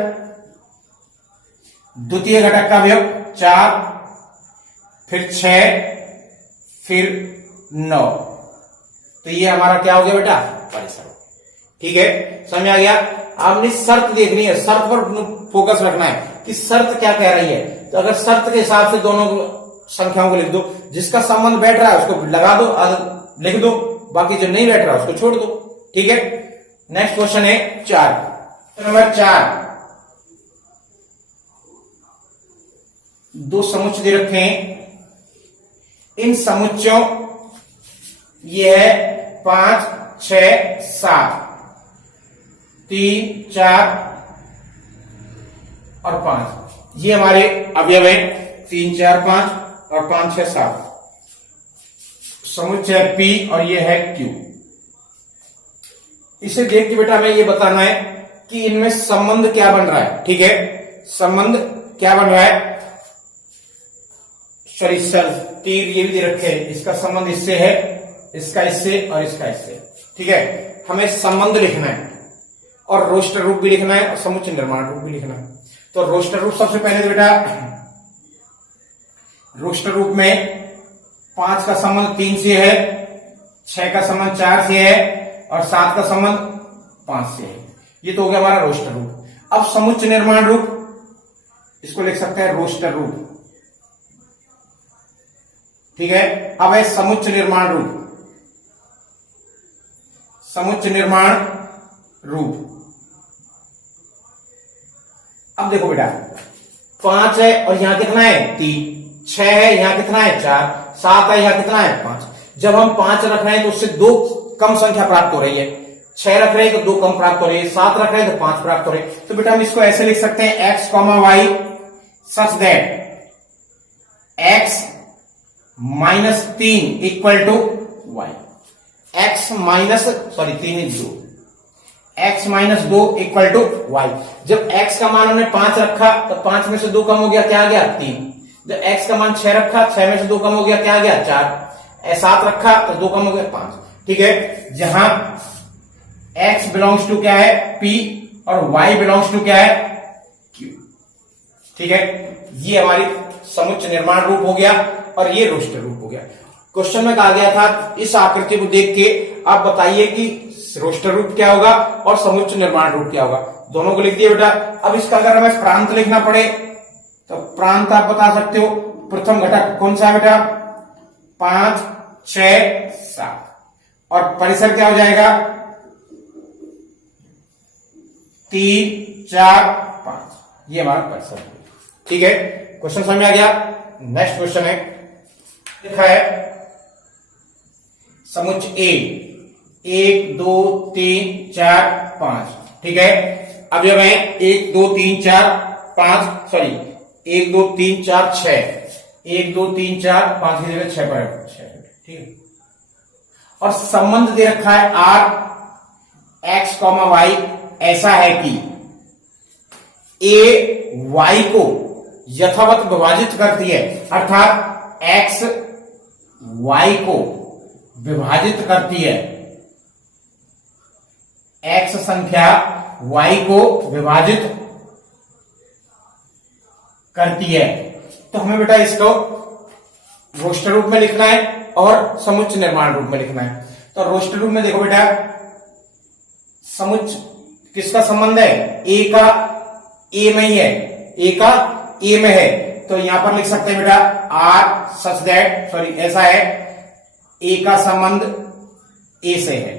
द्वितीय घटक का अवयव 4, फिर 6, फिर 9, तो ये हमारा क्या हो गया बेटा, परिसर। ठीक है, समझ आ गया। आपने शर्त देखनी है, शर्त पर फोकस रखना है कि शर्त क्या कह रही है। तो अगर शर्त के हिसाब से दोनों संख्याओं को लिख दो, जिसका संबंध बैठ रहा है उसको लगा दो, लिख दो, बाकी जो नहीं बैठ रहा उसको छोड़ दो। ठीक है, नेक्स्ट क्वेश्चन है 4, नंबर 4। 2 समुच्चय दे रखे हैं, इन समुच्चयों, ये है 5, 6, 7, 3, 4 और 5, ये हमारे अवयव है। 3, 4, 5 और 5, 6, 7 समुच्चय P, और ये है Q। इसे देख के बेटा हमें ये बताना है कि इनमें संबंध क्या बन रहा है। ठीक है, संबंध क्या बन रहा है, सॉरी सर, तीर ये भी दे रखे हैं, इसका संबंध इससे है, इसका इससे, और इसका इससे। ठीक है, हमें संबंध लिखना है, और रोस्टर रूप भी लिखना है, और समुच्चय निर्माण रूप भी लिखना है। तो रोस्टर रूप सबसे पहले तो बेटा, रोस्टर रूप में 5 का संबंध 3 से है, 6 का संबंध 4 से है, और 7 का संबंध 5 से है। ये तो हो गया हमारा रोस्टर रूप। अब समुच्चय निर्माण रूप, इसको लिख सकते हैं रोस्टर रूप। ठीक है, अब है समुच्चय निर्माण रूप, समुच्चय निर्माण रूप। अब देखो बेटा, 5 है और यहां कितना है, 3, 6 है, यहां कितना है, 4, 7 है, यहां कितना है, 5। जब हम 5 रख रहे हैं तो उससे 2 कम संख्या प्राप्त हो रही है, 6 रख रहे हैं तो 2 कम प्राप्त हो रही है, 7 रख रहे हैं तो 5 प्राप्त हो रहे हैं। तो बेटा हम इसको ऐसे लिख सकते हैं x, y such that x minus 3 equal to y, x minus 2 x minus 2 equal to y। जब x का मान हमने 5 रखा तो 5 में से 2 कम हो गया, क्या आ गया 3। जब x का मान 6 रखा, 6 में से 2 कम हो गया, क्या आ गया 4। 7 रखा तो 2 कम हो गया 5। ठीक है, जहां x बिलोंग्स टू क्या है p और y बिलोंग्स टू क्या है q। ठीक है, ये हमारी समुच्चय निर्माण रूप हो गया और ये रोस्टर रूप हो गया। क्वेश्चन में कहा गया था इस आकृति को देख के आप बताइए कि रोस्टर रूप क्या होगा और समुच्चय निर्माण रूप क्या होगा। दोनों को लिख दिया बेटा। अब इसका अगर हमें प्रांत लिखना पड़े तो प्रांत आप बता सकते हो। प्रथम घटक कौन सा है बेटा 5, 6, 7 और परिसर क्या हो जाएगा 3, 4, 5। ये हमारा परिसर है। ठीक है, क्वेश्चन समझ में आ गया। नेक्स्ट क्वेश्चन है, लिखा है समुच्चय ए 1, 2, 3, 4, 5। ठीक है, अब जब है 1, 2, 3, 4, 5 सॉरी 1, 2, 3, 4, 6 1, 2, 3, 4, 5 की जगह 6 पर 6। ठीक है, और संबंध दे रखा है r x, y ऐसा है कि a y को यथावत विभाजित करती है, अर्थात x y को विभाजित करती है, x संख्या y को विभाजित करती है। तो हमें बेटा इसको रोस्टर रूप में लिखना है और समुच्चय निर्माण रूप में लिखना है। तो रोस्टर रूप में देखो बेटा, समुच्चय किसका संबंध है a का a में ही है, a का a में है। तो यहां पर लिख सकते हैं बेटा r सच दैट सॉरी ऐसा है a का संबंध a से है,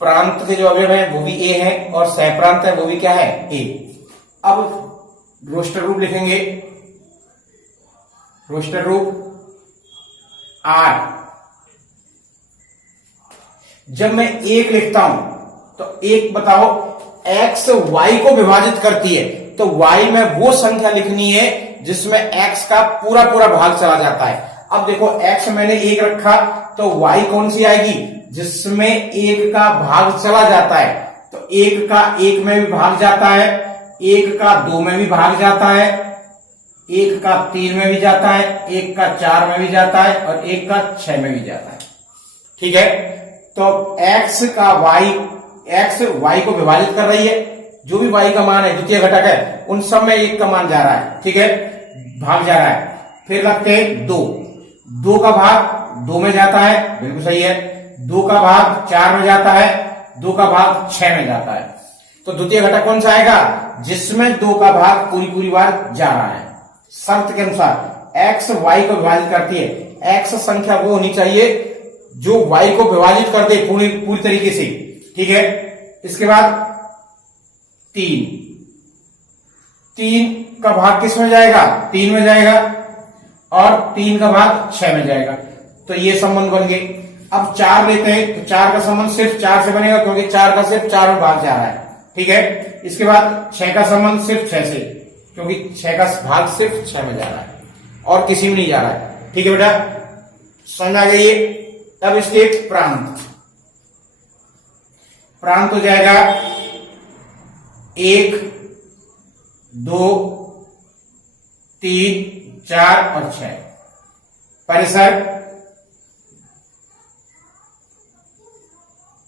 प्रांत के जो अवयव है वो भी a है और सह प्रांत है वो भी क्या है a। अब रोस्टर रूप लिखेंगे, रोस्टर रूप r। जब मैं 1 लिखता हूं तो 1 बताओ x y को विभाजित करती है, तो y में वो संख्या लिखनी है जिसमें x का पूरा पूरा भाग चला जाता है। अब देखो x मैंने 1 रखा तो y कौन सी आएगी जिसमें 1 का भाग चला जाता है। तो 1 का 1 में भी भाग जाता है, 1 का 2 में भी भाग जाता है, 1 का 3 में भी जाता है, 1 का 4 में भी जाता है और 1 का 6 में भी जाता है। ठीक है, तो x y को विभाजित कर रही है, जो भी y का मान है द्वितीय घटक है उन सब में 1 का मान जा रहा है। ठीक है, भाग जा रहा है। फिर रखते हैं 2 का भाग 2 में जाता है, बिल्कुल सही है। 2 का भाग 4 में जाता है, 2 का भाग 6 में जाता है। तो द्वितीय घटक कौन सा आएगा जिसमें 2 का भाग पूरी बार जा रहा है। शर्त के अनुसार x y को विभाजित करती है, x संख्या वो होनी चाहिए जो y को विभाजित कर दे पूरी तरीके से। ठीक है, इसके बाद 3 का भाग किस में जाएगा 3 में जाएगा और 3 का भाग 6 में जाएगा। तो ये संबंध बन गए। अब 4 लेते हैं तो 4 का संबंध सिर्फ 4 से बनेगा क्योंकि 4 का सिर्फ 4 में भाग जा रहा है। ठीक है, इसके बाद 6 का संबंध सिर्फ 6 से, क्योंकि 6 का भाग सिर्फ 6 में जा रहा है और किसी में नहीं जा रहा है। ठीक है बेटा, समझ आ गई। अब इसके प्रांत हो जाएगा 1, 2, 3, 4 और 6।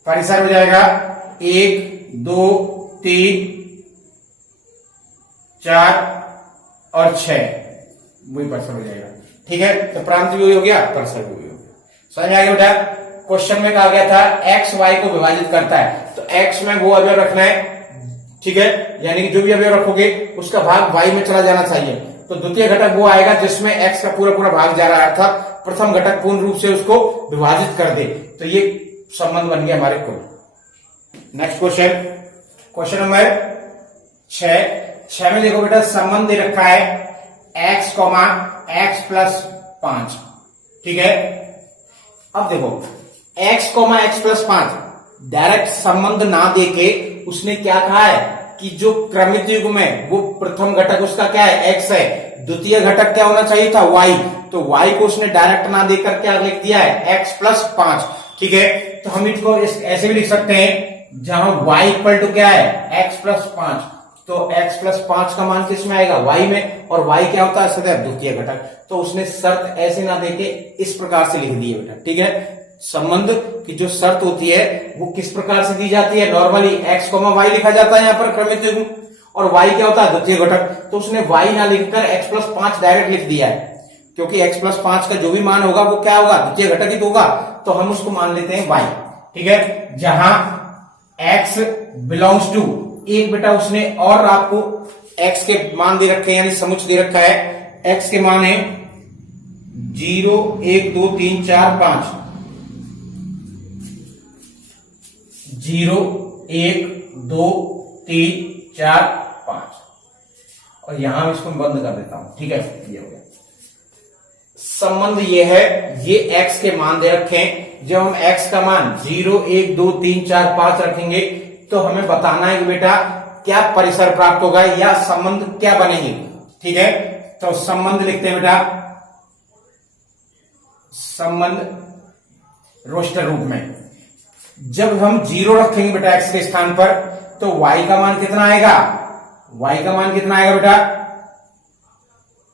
परिसर हो जाएगा 1, 2, 3, 4 और 6, वही परिसर हो जाएगा। ठीक है, तो प्रांत भी हो गया, परिसर भी हो गया। समझ में आ गया बेटा। क्वेश्चन में कहा गया था x y को विभाजित करता है, तो x में वो अवयव रखना है। ठीक है, यानी कि जो भी अवयव रखोगे उसका भाग y में चला जाना चाहिए। तो द्वितीय घटक वो आएगा जिसमें x का पूरा भाग जा रहा है, अर्थात प्रथम घटक पूर्ण रूप से उसको विभाजित कर दे। तो ये संबंध बन गया हमारे कुल। नेक्स्ट क्वेश्चन नंबर 6 में देखो बेटा, संबंध दे रखा है x, x प्लस 5। ठीक है, अब देखो x, x प्लस 5 डायरेक्ट संबंध ना देके उसने क्या कहा है कि जो क्रमित युग्म है वो प्रथम घटक उसका क्या है, x है, द्वितीय घटक क्या होना चाहिए था, y। तो y को उसने डायरेक्ट ना देकर क्या लिख दिया है, x प्लस 5। ठीक है, तो हम इसको ऐसे भी लिख सकते हैं जहां y इक्वल टू क्या है, x प्लस 5। तो x प्लस 5 का मान किस में आएगा, y में, और y क्या होता है, सदैव द्वितीय घटक। तो उसने शर्त ऐसे ना देके इस प्रकार से लिख दी है बेटा। ठीक है, संबंध की जो शर्त होती है वो किस प्रकार से दी जाती है, नॉर्मली x, y लिखा जाता है यहाँ पर क्रमित युग्म, और y क्या होता है, द्वितीय घटक। तो उसने y ना लिखकर x प्लस 5 डायरेक्ट लिख दिया है, क्योंकि x प्लस 5 का जो भी मान होगा वो क्या होगा, द्वितीय घटक ही तो होगा। तो हम उसको मान लेते हैं y। ठीक है, जहां x बिलोंग्स टू, एक बेटा उसने और आपको x के मान दे रखे हैं, यानी समुच्चय दे रखा है। x के मान है 0, 1, 2, 3, 4, 5। 0, 1, 2, 3, 4, 5, और यहां इसको बंद कर देता हूं। ठीक है, ये हो गया। संबंध ये है, ये x के मान दे रखे हैं। जब हम x का मान 0, 1, 2, 3, 4, 5 रखेंगे तो हमें बताना है कि बेटा क्या परिसर प्राप्त होगा या संबंध क्या बनेंगे। ठीक है, तो संबंध लिखते हैं बेटा, संबंध रोस्टर रूप में। जब हम 0 रखेंगे बेटा x के स्थान पर तो y का मान कितना आएगा, y का मान कितना आएगा बेटा,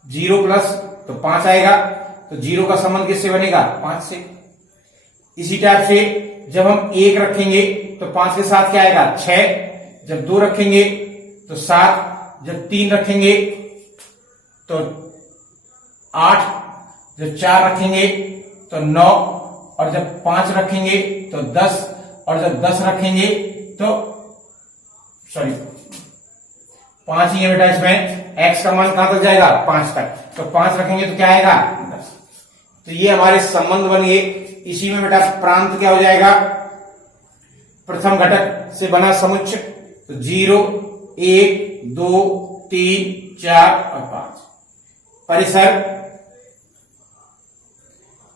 0 प्लस तो 5 आएगा। तो 0 का संबंध किससे बनेगा, 5 से। इसी टाइप से जब हम 1 रखेंगे तो 5 के साथ क्या आएगा, 6। जब 2 रखेंगे तो 7। जब 3 रखेंगे तो 8। जब 4 रखेंगे तो 9, और जब 5 रखेंगे तो 10, और जब 10 रखेंगे तो 5 ही है बेटा। इसमें x का मान कहां तक जाएगा, 5 तक। तो 5 रखेंगे तो क्या आएगा, 10। तो ये हमारे संबंध बन गए। इसी में बेटा प्रांत क्या हो जाएगा, प्रथम घटक से बना समुच्चय। तो 0, 1, 2, 3, 4 और 5। परिसर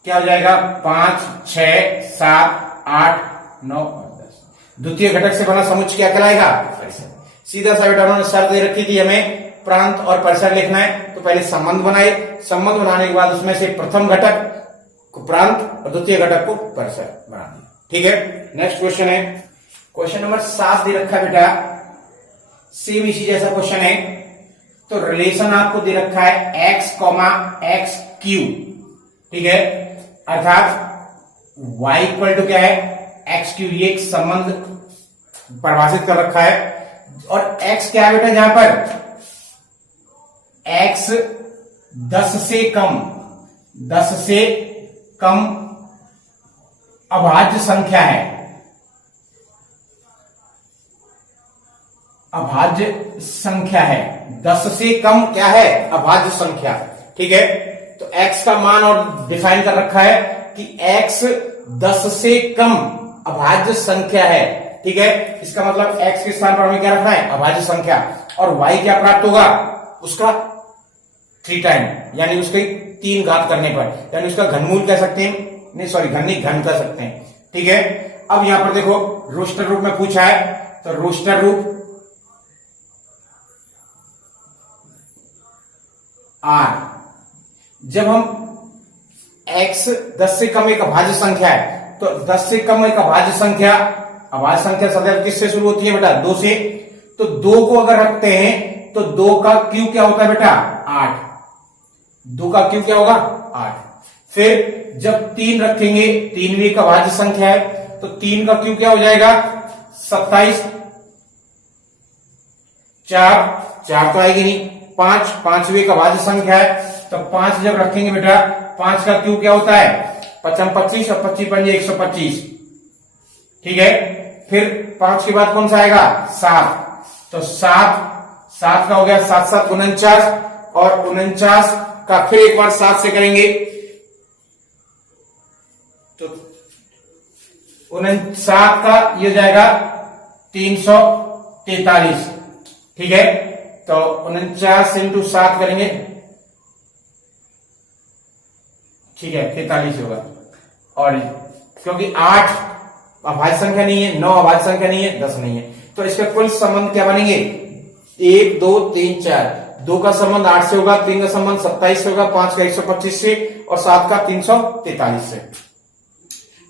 क्या हो जाएगा, 5, 6, 7, 8, 9 और 10। द्वितीय घटक से बना समुच्चय क्या कहलाएगा, परिसर। सीधा सा बेटा उन्होंने शर्त दे रखी थी हमें प्रांत और परिसर लिखना है, तो पहले संबंध बनाए। संबंध बनाने के बाद उसमें से प्रथम घटक को प्रांत और द्वितीय घटक को परिसर बना दिया। ठीक है, नेक्स्ट क्वेश्चन है, क्वेश्चन नंबर 7 दे रखा है बेटा, सेम इसी जैसा क्वेश्चन है। तो रिलेशन आपको दे रखा है x, x3। ठीक है, अर्थात y इक्वल टू क्या है, x3। ये एक संबंध परिभाषित कर रखा है। और x क्या है बेटा, जहां पर x 10 से कम अभाज्य संख्या है। अभाज्य संख्या है, 10 से कम क्या है, अभाज्य संख्या। ठीक है, तो x का मान और डिफाइन कर रखा है कि x 10 से कम अभाज्य संख्या है। ठीक है, इसका मतलब x के स्थान पर हमें क्या रखना है, अभाज्य संख्या। और y क्या प्राप्त होगा, उसका 3 टाइम, यानी उसके 3 घात करने पर, यानी उसका घनमूल कह सकते हैं, नहीं सॉरी घन कह सकते हैं। ठीक है, अब यहां पर देखो रोस्टर रूप में पूछा है, तो रोस्टर रूप r। जब हम x 10 से कम एक अभाज्य संख्या है, तो 10 से कम एक अभाज्य संख्या सदैव किससे शुरू होती है बेटा, 2 से। तो 2 को अगर रखते हैं तो 2 का क्यू क्या होता है बेटा, 8। 2 का क्यू क्या होगा, 8। फिर जब 3 रखेंगे, 3 भी एक अभाज्य संख्या है, तो 3 का क्यू क्या हो जाएगा, 27। 4 तो आएगी नहीं। 5 भी एक अभाज्य संख्या है, तो 5 जब रखेंगे बेटा, 5 का क्यू क्या होता है, 25 और 25 पंजे 125। ठीक है, फिर 5 के बाद कौन सा आएगा, 7। तो 7 का हो गया 7 7 49, और 49 का फिर एक बार 7 से करेंगे तो 49 का ये हो जाएगा 343। ठीक है, तो 49 इंटू 7 करेंगे, ठीक है 43 होगा। और क्योंकि 8 अभाज्य संख्या नहीं है, 9 अभाज्य संख्या नहीं है, 10 नहीं है। तो इसके कुल संबंध क्या बनेंगे? 1 2 3 4। 2 का संबंध 8 से होगा, 3 का संबंध 27 से होगा, 5 का 125 से और 7 का 343 से।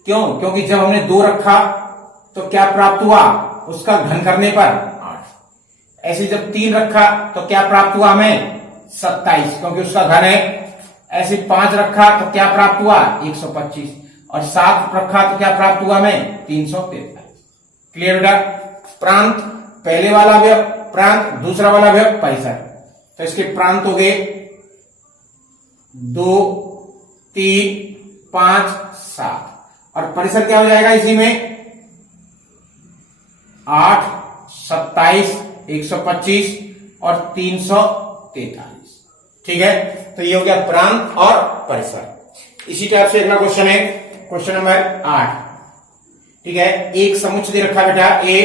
क्यों? क्योंकि जब हमने 2 रखा तो क्या प्राप्त हुआ? उसका घन करने पर 8। ऐसे जब 3 रखा तो क्या प्राप्त हुआ हमें? 27, क्योंकि उसका घन है। ऐसे 5 रखा तो क्या प्राप्त हुआ? 125 और 7 रखा तो क्या प्राप्त हुआ हमें? 343। क्लियर बेटा? प्रांत पहले वाला अवयव प्रांत, दूसरा वाला अवयव परिसर। तो इसके प्रांत हो गए 2 3 5 7 और परिसर क्या हो जाएगा इसी में? 8 27 125 और 343। ठीक है, तो ये हो गया प्रांत और परिसर। इसी टाइप से अगला क्वेश्चन है क्वेश्चन नंबर 8। ठीक है, एक समुच्चय दे रखा बेटा ए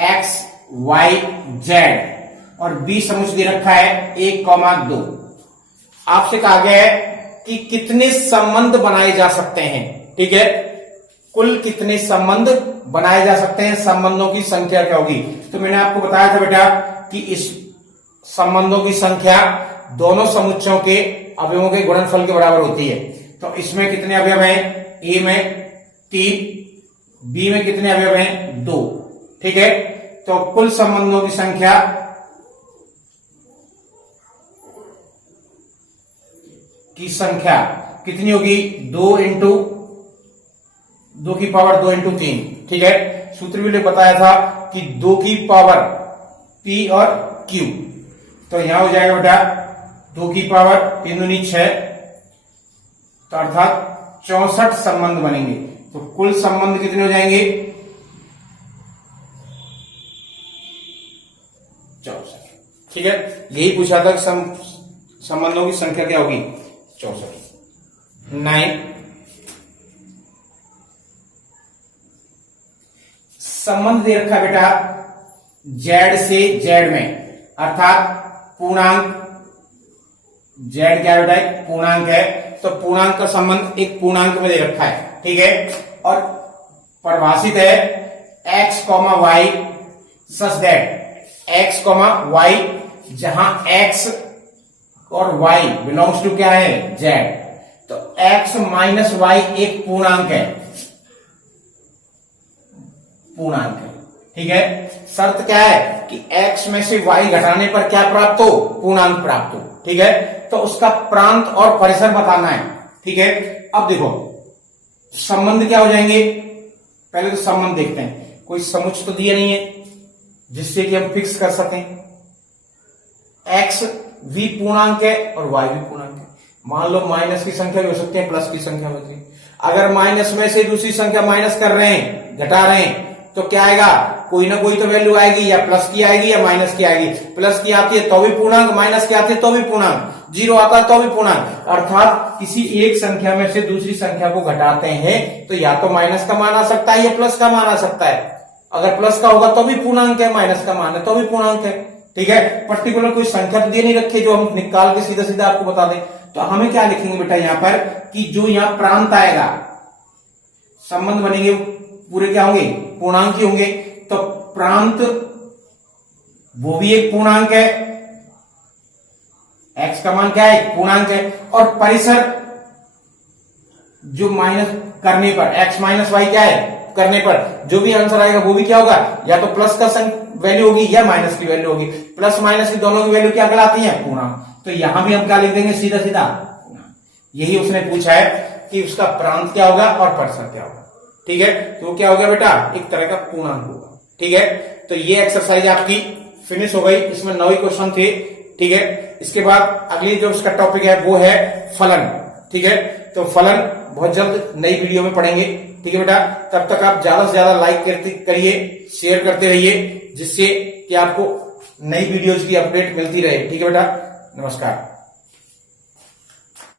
एक्स वाई जेड और बी समुच्चय दे रखा है 1,2। आपसे कहा गया है कि कितने संबंध बनाए जा सकते हैं। ठीक है, कुल कितने संबंध बनाए जा सकते हैं, संबंधों की संख्या क्या होगी? तो मैंने आपको बताया था बेटा कि इस संबंधों की संख्या दोनों समुच्चयों के अवयवों के गुणनफल के बराबर होती है। तो इसमें कितने अवयव हैं? ए में 3, बी में कितने अवयव हैं? 2। ठीक है, तो कुल संबंधों की संख्या कितनी होगी? 2 इंटू 2 की पावर 2 इंटू 3। ठीक है, सूत्र भी बताया था कि 2 की पावर P और Q। तो यहां हो जाएगा बेटा 2 की पावर 3 दूनी 6, तो अर्थात 64 संबंध बनेंगे। तो कुल संबंध कितने हो जाएंगे? 64। ठीक है, यही पूछा था कि संबंधों की संख्या क्या होगी? 64। 9 संबंध दे रखा बेटा जेड से जेड में, अर्थात पूर्णांक। जेड क्या बेटा? एक पूर्णांक है, तो पूर्णांक का संबंध एक पूर्णांक में दे रखा है। ठीक है, और परिभाषित है x, y such that x, y जहां x और y बिलोंग्स टू क्या है? z। तो x माइनस y एक पूर्णांक है, पूर्णांक है। ठीक है, शर्त क्या है कि x में से y घटाने पर क्या प्राप्त हो? पूर्णांक प्राप्त हो। ठीक है, तो उसका प्रांत और परिसर बताना है। ठीक है, अब देखो संबंध क्या हो जाएंगे? पहले तो संबंध देखते हैं। कोई समुच्चय तो दिया नहीं है जिससे कि हम फिक्स कर सकें। x भी पूर्णांक है और y भी पूर्णांक है। मान लो माइनस की संख्या भी हो सकती है, प्लस की संख्या भी होती है। अगर माइनस में से दूसरी संख्या माइनस कर रहे हैं, घटा रहे हैं, तो क्या आएगा? कोई ना कोई तो वैल्यू आएगी, या प्लस की आएगी या माइनस की आएगी। प्लस की आती है तो भी पूर्णांक, माइनस की आती है तो भी पूर्णांक, 0 आता है तो भी पूर्णांक। अर्थात किसी एक संख्या में से दूसरी संख्या को घटाते हैं तो या तो माइनस का मान आ सकता है या प्लस का मान आ सकता है। अगर प्लस का होगा तो भी पूर्णांक है, माइनस का मान है तो भी पूर्णांक है। ठीक है, पर्टिकुलर कोई संख्या तो दिए नहीं रखे जो हम निकाल के सीधा सीधा आपको बता दें। तो हमें क्या लिखेंगे बेटा यहां पर कि जो यहां प्रांत आएगा, संबंध बनेंगे पूरे क्या होंगे? पूर्णांक ही होंगे। तो प्रांत वो भी एक पूर्णांक है, x का मान क्या है? पूर्णांक है। और परिसर जो माइनस करने पर x माइनस वाई क्या है? करने पर जो भी आंसर आएगा वो भी क्या होगा? या तो प्लस का वैल्यू होगी या माइनस की वैल्यू होगी। प्लस माइनस की दोनों की वैल्यू क्या कहलाती है? पूर्णांक। तो यहां भी हम क्या लिख देंगे? सीधा सीधा यही उसने पूछा है कि उसका प्रांत क्या होगा और परिसर क्या होगा। ठीक है, तो क्या होगा बेटा? एक तरह का पूर्णांक होगा। ठीक है, तो ये एक्सरसाइज आपकी फिनिश हो गई। इसमें 9 क्वेश्चन थे। ठीक है, इसके बाद अगली जो उसका टॉपिक है वो है फलन। ठीक है, तो फलन बहुत जल्द नई वीडियो में पढ़ेंगे। ठीक है बेटा, तब तक आप ज्यादा से ज्यादा लाइक करिए, शेयर करते रहिए, जिससे कि आपको नई वीडियोज की अपडेट मिलती रहे। ठीक है बेटा, नमस्कार।